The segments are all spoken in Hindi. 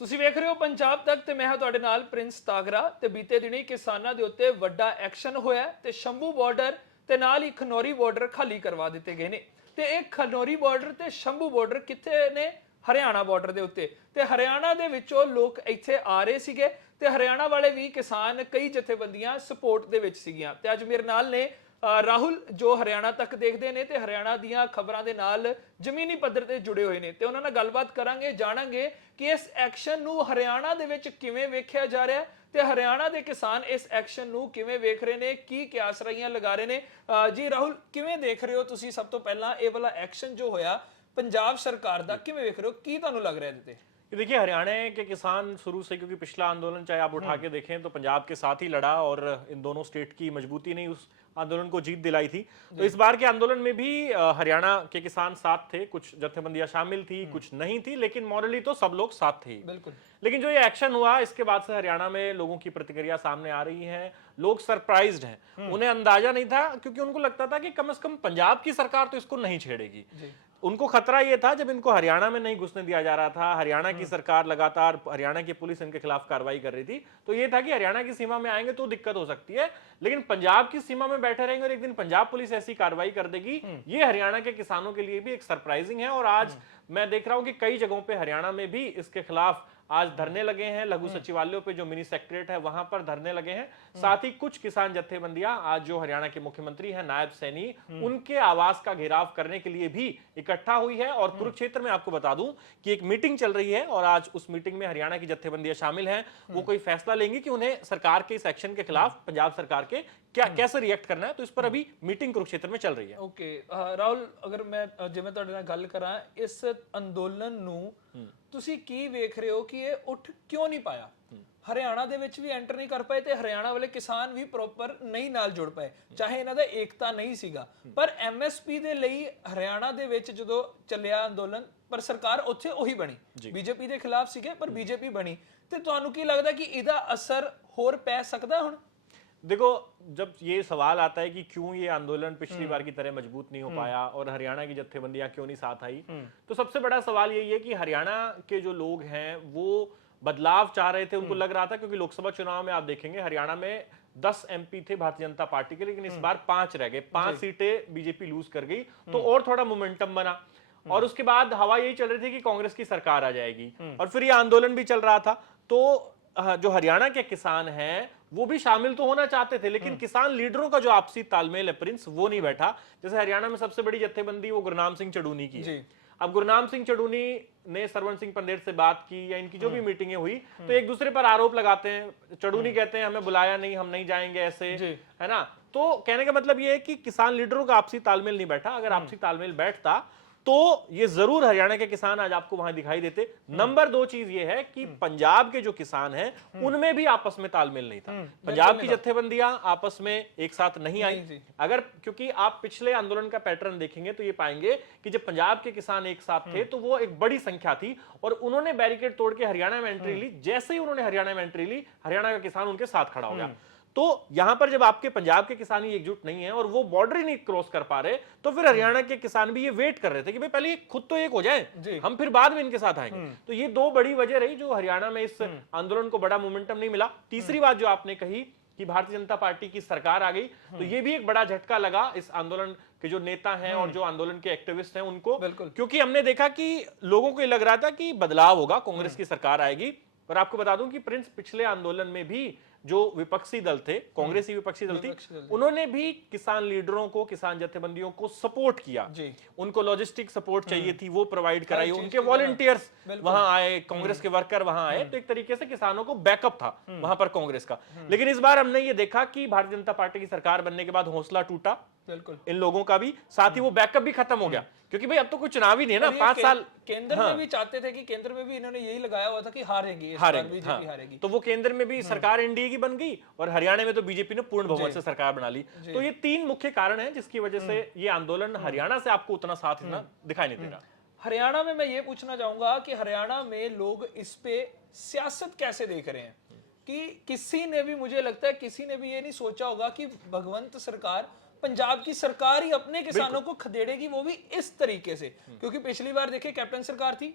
ਤੁਸੀਂ ਵੇਖ ਰਹੇ ਹੋ ਪੰਜਾਬ ਤੱਕ ਤੇ ਮੈਂ ਹਾਂ ਤੁਹਾਡੇ ਨਾਲ ਪ੍ਰਿੰਸ ਤਾਗਰਾ ਤੇ ਬੀਤੇ ਦਿਨੀ ਕਿਸਾਨਾਂ ਦੇ ਉੱਤੇ ਵੱਡਾ ਐਕਸ਼ਨ ਹੋਇਆ ਤੇ ਸ਼ੰਭੂ ਬਾਰਡਰ ਤੇ ਨਾਲ ਹੀ ਖਨੌਰੀ ਬਾਰਡਰ ਖਾਲੀ ਕਰਵਾ ਦਿੱਤੇ ਗਏ ਨੇ ਤੇ ਇਹ ਖਨੌਰੀ ਬਾਰਡਰ ਤੇ ਸ਼ੰਭੂ ਬਾਰਡਰ ਕਿੱਥੇ ਨੇ? ਹਰਿਆਣਾ ਬਾਰਡਰ ਦੇ ਉੱਤੇ। ਤੇ ਹਰਿਆਣਾ ਦੇ ਵਿੱਚੋਂ ਲੋਕ ਇੱਥੇ ਆ ਰਹੇ ਸੀਗੇ ਤੇ ਹਰਿਆਣਾ ਵਾਲੇ ਵੀ ਕਿਸਾਨ ਕਈ ਜਥੇਬੰਦੀਆਂ ਸਪੋਰਟ ਦੇ ਵਿੱਚ ਸੀਗੀਆਂ ਤੇ ਅੱਜ ਮੇਰੇ ਨਾਲ ਨੇ ਰਾਹੁਲ ਜੋ ਹਰਿਆਣਾ ਤੱਕ ਦੇਖਦੇ ਨੇ ਤੇ ਹਰਿਆਣਾ ਦੀਆਂ ਖਬਰਾਂ ਦੇ ਨਾਲ ਜ਼ਮੀਨੀ ਪੱਧਰ ਤੇ ਜੁੜੇ ਹੋਏ ਨੇ ਤੇ ਉਹਨਾਂ ਨਾਲ ਗੱਲਬਾਤ ਕਰਾਂਗੇ, ਜਾਣਾਂਗੇ ਕਿ ਇਸ ਐਕਸ਼ਨ ਨੂੰ ਹਰਿਆਣਾ ਦੇ ਵਿੱਚ ਕਿਵੇਂ ਵੇਖਿਆ ਜਾ ਰਿਹਾ ਤੇ ਹਰਿਆਣਾ ਦੇ ਕਿਸਾਨ ਇਸ ਐਕਸ਼ਨ ਨੂੰ ਕਿਵੇਂ ਵੇਖ ਰਹੇ ਨੇ, ਕੀ ਕਿਆਸ ਰਹੀਆਂ ਲਗਾ ਰਹੇ ਨੇ। ਜੀ ਰਾਹੁਲ, ਕਿਵੇਂ ਦੇਖ ਰਹੇ ਹੋ ਤੁਸੀਂ? ਸਭ ਤੋਂ ਪਹਿਲਾਂ ਇਹ ਵਾਲਾ ਐਕਸ਼ਨ ਜੋ ਹੋਇਆ पंजाब सरकार दा किवें वेख रहे हो, की तुहानू लग रहा है इहदे ते? देखिए, हरियाणा के किसान शुरू से, क्योंकि पिछला आंदोलन चाहे आप उठा के देखें तो पंजाब के साथ ही लड़ा और इन दोनों स्टेट की मजबूती ने उस आंदोलन को जीत दिलाई थी। तो इस बार के आंदोलन में भी हरियाणा के किसान साथ थे, कुछ जत्थेबंदियां शामिल थी, कुछ नहीं थी, लेकिन मॉरली तो सब लोग साथ थे। बिल्कुल। लेकिन जो ये एक्शन हुआ इसके बाद से हरियाणा में लोगों की प्रतिक्रिया सामने आ रही है। लोग सरप्राइज्ड हैं, उन्हें अंदाजा नहीं था, क्योंकि उनको लगता था कि कम से कम पंजाब की सरकार तो इसको नहीं छेड़ेगी। उनको खतरा ये था जब इनको हरियाणा में नहीं घुसने दिया जा रहा था, हरियाणा की सरकार लगातार, हरियाणा की पुलिस इनके खिलाफ कार्रवाई कर रही थी, तो ये था कि हरियाणा की सीमा में आएंगे तो दिक्कत हो सकती है, लेकिन पंजाब की सीमा में बैठे रहेंगे और एक दिन पंजाब पुलिस ऐसी कार्रवाई कर देगी। ये हरियाणा के किसानों के लिए भी एक सरप्राइजिंग है। और आज मैं देख रहा हूं कि कई जगहों पे हरियाणा में भी इसके खिलाफ आज धरने लगे हैं। लघु सचिवालयों पे जो मिनी सेक्रेटरीट है वहां पर धरने लगे हैं। साथ ही कुछ किसान जत्थेबंदियां आज जो हरियाणा के मुख्यमंत्री हैं नायब सैनी, उनके आवास का घेराव करने के लिए भी इकट्ठा हुई है। और कुरुक्षेत्र में आपको बता दूं कि एक मीटिंग चल रही है और आज उस मीटिंग में हरियाणा की जत्थेबंदियां शामिल हैं। वो कोई फैसला लेंगी कि उन्हें सरकार के इस एक्शन के खिलाफ पंजाब सरकार के क्या कैसे रिएक्ट करना है। तो इस पर अभी मीटिंग कुरुक्षेत्र में चल रही है। ओके राहुल, अगर मैं जिवें तुहाडे नाल गल करां, इस अंदोलन नूं ਤੁਸੀਂ ਕੀ ਵੇਖ ਰਹੇ ਹੋ ਕਿ ਇਹ ਉੱਠ ਕਿਉਂ ਨਹੀਂ ਪਾਇਆ? ਹਰਿਆਣਾ ਦੇ ਵਿੱਚ ਵੀ ਐਂਟਰ ਨਹੀਂ ਕਰ ਪਏ ਤੇ ਹਰਿਆਣਾ ਵਾਲੇ ਕਿਸਾਨ ਵੀ ਪ੍ਰੋਪਰ ਨਹੀਂ ਨਾਲ ਜੁੜ ਪਏ, ਚਾਹੇ ਇਹਨਾਂ ਦਾ ਏਕਤਾ ਨਹੀਂ ਸੀਗਾ। ਪਰ ਐਮਐਸਪੀ ਦੇ ਲਈ ਹਰਿਆਣਾ ਦੇ ਵਿੱਚ ਜਦੋਂ ਚੱਲਿਆ ਅੰਦੋਲਨ, ਪਰ ਸਰਕਾਰ ਉੱਥੇ ਉਹੀ ਬਣੀ, ਬੀਜੇਪੀ ਦੇ ਖਿਲਾਫ ਸੀਗੇ ਪਰ ਬੀਜੇਪੀ ਬਣੀ। ਤੇ ਤੁਹਾਨੂੰ ਕੀ ਲੱਗਦਾ ਕਿ ਇਹਦਾ ਅਸਰ ਹੋਰ ਪੈ ਸਕਦਾ ਹੁਣ? देखो, जब ये सवाल आता है कि क्यों ये आंदोलन पिछली बार की तरह मजबूत नहीं हो पाया और हरियाणा की जत्थेबंदियां क्यों नहीं साथ आई, तो सबसे बड़ा सवाल यही है कि हरियाणा के जो लोग हैं वो बदलाव चाह रहे थे। उनको लग रहा था, क्योंकि लोकसभा चुनाव में आप देखेंगे हरियाणा में 10 एमपी थे भारतीय जनता पार्टी के, लेकिन इस बार 5 रह गए, 5 सीटें बीजेपी लूज कर गई, तो और थोड़ा मोमेंटम बना। और उसके बाद हवा यही चल रही थी कि कांग्रेस की सरकार आ जाएगी और फिर ये आंदोलन भी चल रहा था। तो जो हरियाणा के किसान हैं वो भी शामिल तो होना चाहते थे, लेकिन किसान लीडरों का जो आपसी तालमेल है प्रिंस, वो नहीं बैठा। जैसे हरियाणा में सबसे बड़ी जत्थेबंदी वो गुरनाम सिंह चढ़ूनी की है। अब गुरनाम सिंह चढ़ूनी ने सरवण सिंह पंदेर से बात की या इनकी जो भी मीटिंगें हुई तो एक दूसरे पर आरोप लगाते हैं। चढ़ूनी कहते हैं हमें बुलाया नहीं, हम नहीं जाएंगे, ऐसे है ना। तो कहने का मतलब ये है कि किसान लीडरों का आपसी तालमेल नहीं बैठा। अगर आपसी तालमेल बैठता तो ये जरूर हरियाणा के किसान आज आपको वहां दिखाई देते। नंबर 2 चीज ये है कि पंजाब के जो किसान हैं उनमें भी आपस में तालमेल नहीं था। पंजाब की जत्थेबंदियां आपस में एक साथ नहीं आई। अगर, क्योंकि आप पिछले आंदोलन का पैटर्न देखेंगे तो ये पाएंगे कि जब पंजाब के किसान एक साथ थे तो वो एक बड़ी संख्या थी और उन्होंने बैरिकेड तोड़ के हरियाणा में एंट्री ली। जैसे ही उन्होंने हरियाणा में एंट्री ली, हरियाणा का किसान उनके साथ खड़ा हो गया। तो यहां पर जब आपके पंजाब के किसान ही एकजुट नहीं है और वो बॉर्डर ही नहीं क्रॉस कर पा रहे, तो फिर हरियाणा के किसान भी ये वेट कर रहे थे कि भाई पहले खुद तो एक हो जाए, हम फिर बाद में इनके साथ आएंगे। तो ये 2 बड़ी वजह रही जो हरियाणा में इस आंदोलन को बड़ा मोमेंटम नहीं मिला। तीसरी बात जो आपने कही कि भारतीय जनता पार्टी की सरकार आ गई, तो ये भी एक बड़ा झटका लगा इस आंदोलन के जो नेता हैं और जो आंदोलन के एक्टिविस्ट हैं उनको, क्योंकि हमने देखा कि लोगों को ये लग रहा था कि बदलाव होगा, कांग्रेस की सरकार आएगी। और आपको बता दूं कि प्रिंस पिछले आंदोलन में भी जो विपक्षी दल थे, कांग्रेसी विपक्षी दल थी, उन्होंने भी किसान लीडरों को, किसान जत्थेबंदियों को सपोर्ट किया। उनको लॉजिस्टिक सपोर्ट चाहिए थी, वो प्रोवाइड कराई, उनके वॉलंटियर्स वहां आए, कांग्रेस के वर्कर वहां आए, तो एक तरीके से किसानों को बैकअप था वहां पर कांग्रेस का। लेकिन इस बार हमने ये देखा कि भारतीय जनता पार्टी की सरकार बनने के बाद हौसला टूटा इन लोगों का भी, साथ ही वो बैकअप भी खत्म हो गया, क्योंकि भाई अब तो कोई चुनाव ही नहीं है ना। 5 साल केंद्र में भी चाहते थे कि केंद्र में भी इन्होंने यही लगाया हुआ था कि हारेंगे, बीजेपी हारेगी। तो वो केंद्र में भी सरकार एनडीए की बन गई और हरियाणा में तो बीजेपी ने पूर्ण बहुमत से सरकार बना ली। तो ये 3 मुख्य कारण हैं जिसकी वजह से ये आंदोलन हरियाणा से आपको उतना साथ इतना दिखाई नहीं दे रहा। हरियाणा में मैं ये पूछना चाहूंगा कि हरियाणा में लोग इस पे सियासत कैसे देख रहे हैं? कि किसी ने भी, मुझे लगता है किसी ने भी ये नहीं सोचा होगा कि भगवंत सरकार, पंजाब की सरकार ही अपने किसानों को खदेड़ेगी, वो भी इस तरीके से। क्योंकि पिछली बार देखिए कैप्टन सरकार थी,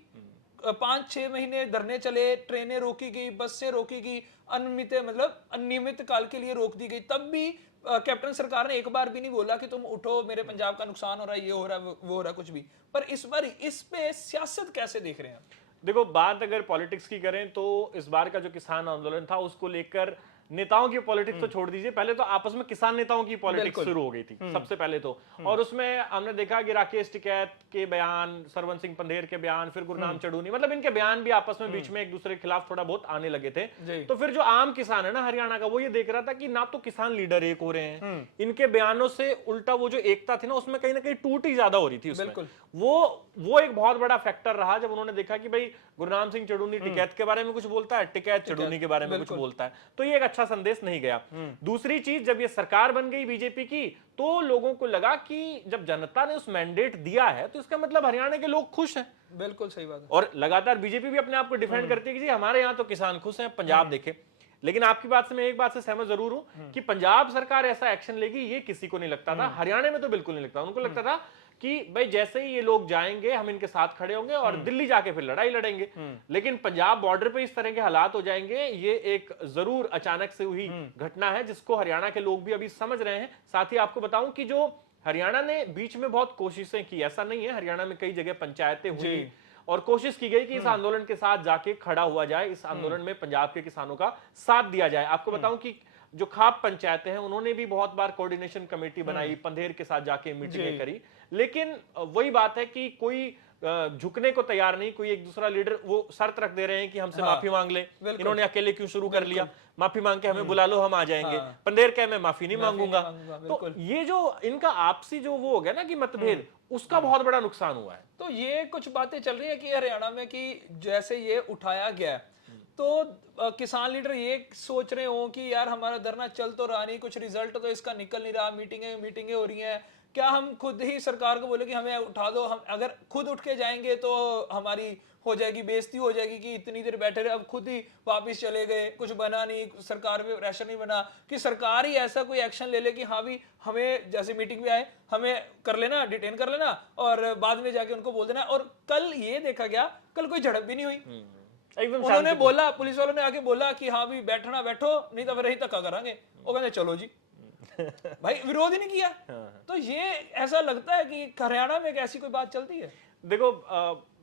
5-6 महीने धरने चले, ट्रेनें रोकी गई, बसें रोकी गई, अनियमित काल के लिए रोक दी गई, तब भी कैप्टन सरकार ने एक बार भी नहीं बोला कि तुम उठो, मेरे पंजाब का नुकसान हो रहा है, ये हो रहा है, वो हो रहा है, कुछ भी। पर इस बार इस पे सियासत कैसे देख रहे हैं आप? देखो, बात अगर पॉलिटिक्स की करें तो इस बार का जो किसान आंदोलन था उसको लेकर नेताओं की पॉलिटिक्स तो छोड़ दीजिए, पहले तो आपस में किसान नेताओं की पॉलिटिक्स शुरू हो गई थी सबसे पहले तो। और उसमें हमने देखा कि राकेश टिकैत के बयान, सरवन सिंह पंधेर के बयान, फिर गुरनाम चढ़ूनी, मतलब इनके बयान भी आपस में बीच में एक दूसरे के खिलाफ थोड़ा बहुत आने लगे थे। तो फिर जो आम किसान है ना हरियाणा का, वो ये देख रहा था कि ना तो किसान लीडर एक हो रहे हैं, इनके बयानों से उल्टा वो जो एकता थी ना उसमें कहीं ना कहीं टूट ही ज्यादा हो रही थी उसमें। वो एक बहुत बड़ा फैक्टर रहा जब उन्होंने देखा कि भाई गुरनाम सिंह चढ़ूनी टिकैत के बारे में कुछ बोलता है, टिकैत चढ़ूनी के बारे में कुछ बोलता है, तो ये एक अच्छा संदेश नहीं गया। दूसरी चीज, जब ये सरकार बन गई बीजेपी की, तो लोगों को लगा कि जब जनता ने उस मैंडेट दिया है तो इसका मतलब हरियाणा के लोग खुश हैं। बिल्कुल सही बात है। और लगातार बीजेपी भी अपने आप को डिफेंड करती है कि जी हमारे यहाँ तो किसान खुश हैं, पंजाब देखे। लेकिन आपकी बात से मैं एक बात से सहमत जरूर हूं कि पंजाब सरकार ऐसा एक्शन लेगी ये किसी को नहीं लगता था, हरियाणा में तो बिल्कुल नहीं लगता। उनको लगता था कि भाई जैसे ही ये लोग जाएंगे हम इनके साथ खड़े होंगे और दिल्ली जाके फिर लड़ाई लड़ेंगे। लेकिन पंजाब बॉर्डर पे इस तरह के हालात हो जाएंगे, ये एक जरूर अचानक से हुई घटना है जिसको हरियाणा के लोग भी अभी समझ रहे हैं। साथ ही आपको बताऊं कि जो हरियाणा ने बीच में बहुत कोशिशें की, ऐसा नहीं है, हरियाणा में कई जगह पंचायतें हुई और कोशिश की गई कि इस आंदोलन के साथ जाके खड़ा हुआ जाए, इस आंदोलन में पंजाब के किसानों का साथ दिया जाए। आपको बताऊं कि जो खाप पंचायतें हैं उन्होंने भी बहुत बार कोऑर्डिनेशन कमेटी बनाई, पंधेर के साथ जाके मीटिंगें करी, लेकिन वही बात है कि कोई झुकने को तैयार नहीं। कोई एक दूसरा लीडर वो शर्त रख दे रहे हैं कि हमसे माफी मांग ले, इन्होंने अकेले क्यों शुरू कर लिया, माफी मांग के हमें बुला लो हम आ जाएंगे, पंधेर कहे मैं माफी नहीं मांगूंगा। तो ये जो इनका आपसी जो वो हो गया ना कि मतभेद, उसका बहुत बड़ा नुकसान हुआ है। तो ये कुछ बातें चल रही है कि हरियाणा में कि जैसे ये उठाया गया तो किसान लीडर ये सोच रहे हो कि यार हमारा धरना चल तो रहा नहीं, कुछ रिजल्ट तो इसका निकल नहीं रहा, मीटिंगें हो रही हैं, क्या हम खुद ही सरकार को बोले कि हमें उठा दो, हम अगर खुद उठ के जाएंगे तो हमारी हो जाएगी बेइज्जती, हो जाएगी कि इतनी देर बैठे रहे, अब खुद ही वापस चले गए, कुछ बना नहीं, सरकार पे प्रेशर नहीं बना, कि सरकार ही ऐसा कोई एक्शन ले ले कि हाँ भी हमें जैसे मीटिंग में आए हमें कर लेना, डिटेन कर लेना और बाद में जाके उनको बोल देना। और कल ये देखा गया, कल कोई झड़प भी नहीं हुई, उन्होंने बोला, पुलिस वालों ने आके बोला कि हाँ भी बैठना बैठो, नहीं तो फिर यही धक्का करांगे, वो कहते चलो जी भाई, विरोध ही नहीं किया। तो ये ऐसा लगता है कि हरियाणा में एक ऐसी कोई बात चलती है। देखो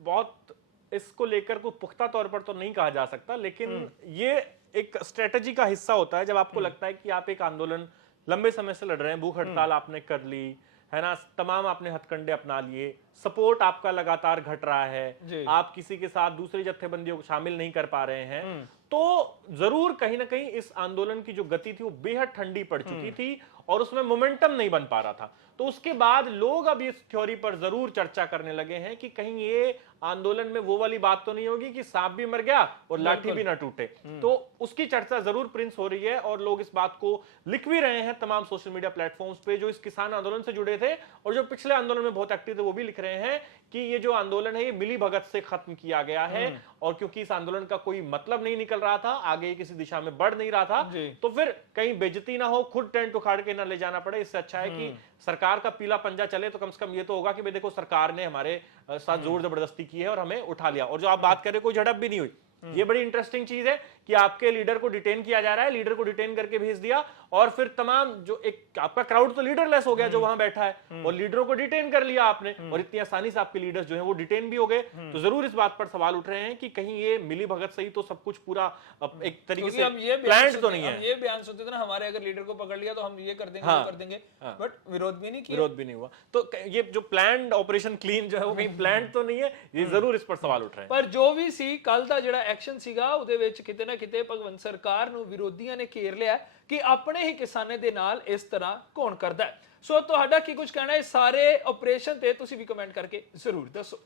बहुत इसको लेकर कोई पुख्ता तौर पर तो नहीं कहा जा सकता, लेकिन ये एक स्ट्रेटजी का हिस्सा होता है। जब आपको लगता है कि आप एक आंदोलन लंबे समय से लड़ रहे हैं, भूख हड़ताल आपने कर ली है ना, तमाम आपने हथकंडे अपना लिए, सपोर्ट आपका लगातार घट रहा है, आप किसी के साथ दूसरी जत्थेबंदियों को शामिल नहीं कर पा रहे हैं, तो जरूर कहीं ना कहीं इस आंदोलन की जो गति थी वो बेहद ठंडी पड़ चुकी थी और उसमें मोमेंटम नहीं बन पा रहा था। तो उसके बाद लोग अब इस थ्योरी पर जरूर चर्चा करने लगे हैं कि कहीं ये आंदोलन में वो वाली बात तो नहीं होगी कि सांप भी मर गया और लाठी भी ना टूटे। तो उसकी चर्चा जरूर प्रिंस हो रही है और लोग इस बात को लिख भी रहे हैं तमाम सोशल मीडिया प्लेटफॉर्म्स पे जो इस किसान आंदोलन से जुड़े थे और जो पिछले आंदोलन में बहुत एक्टिव थे, वो भी लिख रहे हैं कि ये जो आंदोलन है ये मिली भगत से खत्म किया गया है और क्योंकि इस आंदोलन का कोई मतलब नहीं निकल रहा था, आगे किसी दिशा में बढ़ नहीं रहा था, तो फिर कहीं बेइज्जती ना हो, खुद टेंट उखाड़ के ना ले जाना पड़े। इससे अच्छा है कि सरकार का पीला पंजा चले तो कम से कम ये तो होगा कि भाई देखो सरकार ने हमारे साथ जोर जबरदस्ती की है और हमें उठा लिया। और जो आप बात कर रहे हो कोई झड़प भी नहीं हुई, ये बड़ी इंटरेस्टिंग चीज है कि आपके लीडर को डिटेन किया जा रहा है, लीडर को डिटेन करके भेज दिया और फिर तमाम जो एक आपका क्राउड तो लीडरलेस हो गया जो वहां बैठा है और लीडरों को डिटेन कर लिया आपने और इतनी आसानी से आपके लीडर्स जो हैं वो डिटेन भी हो गए। तो जरूर इस बात पर सवाल उठ रहे हैं कि कहीं ये मिली भगत से ही तो सब कुछ पूरा एक तरीके से प्लान्ड तो नहीं है। ये बयान सुनते थे ना, हमारे अगर लीडर को पकड़ लिया तो हम ये कर देंगे, वो कर देंगे, बट विरोध भी नहीं किया, विरोध भी नहीं हुआ। तो ये जो प्लान्ड ऑपरेशन क्लीन जो है वो कहीं प्लान्ड तो नहीं है, ये जरूर इस पर सवाल उठ रहे हैं। पर जो भी सी कल ਦਾ ਜਿਹੜਾ ਐਕਸ਼ਨ ਸੀਗਾ ਉਹਦੇ ਵਿੱਚ ਕਿਤੇ ਨਾ ਕਿਤੇ ਭਗਵੰਤ ਸਰਕਾਰ ਨੂੰ ਵਿਰੋਧੀਆਂ ਨੇ ਘੇਰ ਲਿਆ ਕਿ ਆਪਣੇ ਹੀ ਕਿਸਾਨਾਂ ਦੇ ਨਾਲ ਇਸ ਤਰ੍ਹਾਂ ਕੌਣ ਕਰਦਾ ਹੈ। ਸੋ ਤੁਹਾਡਾ ਕੀ ਕੁਝ ਕਹਿਣਾ ਹੈ ਸਾਰੇ ਆਪਰੇਸ਼ਨ ਤੇ ਤੁਸੀਂ ਵੀ ਕਮੈਂਟ ਕਰਕੇ ਜ਼ਰੂਰ ਦੱਸੋ।